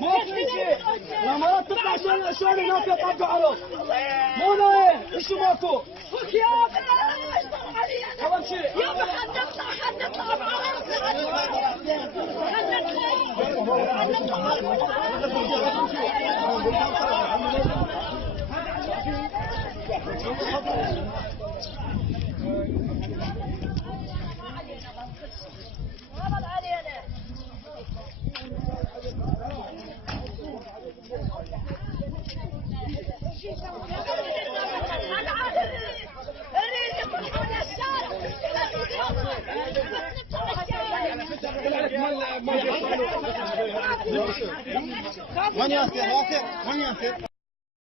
ما في شيء لما تطلع شلون الناس يطبقوا عليك مو نايم ايش ماكو يا بلاش اول شيء يا بحد من ياسر؟ من ياسر؟